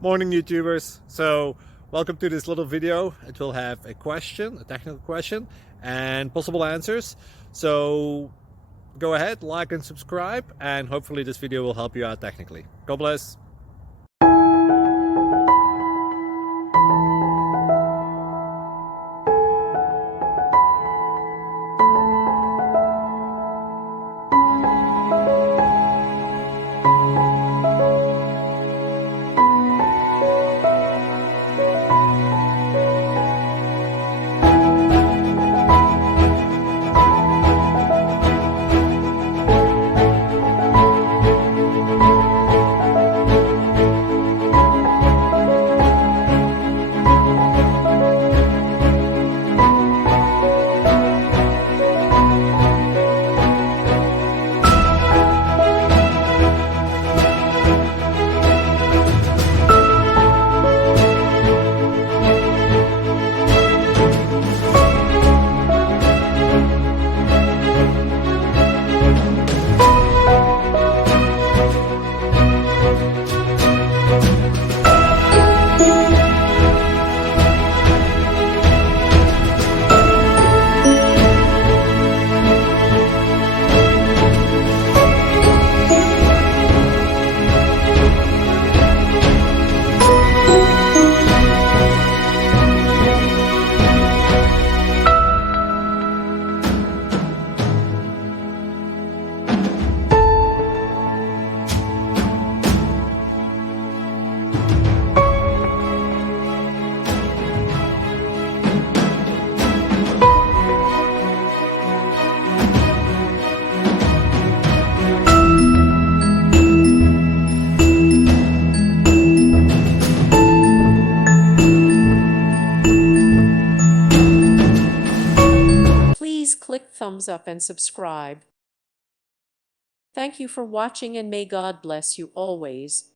Morning, YouTubers. So, welcome to this little video. It will have a question, a technical question, and possible answers. So, go ahead, like and subscribe, and hopefully this video will help you out technically. God bless. Please click thumbs up and subscribe. Thank you for watching and may God bless you always.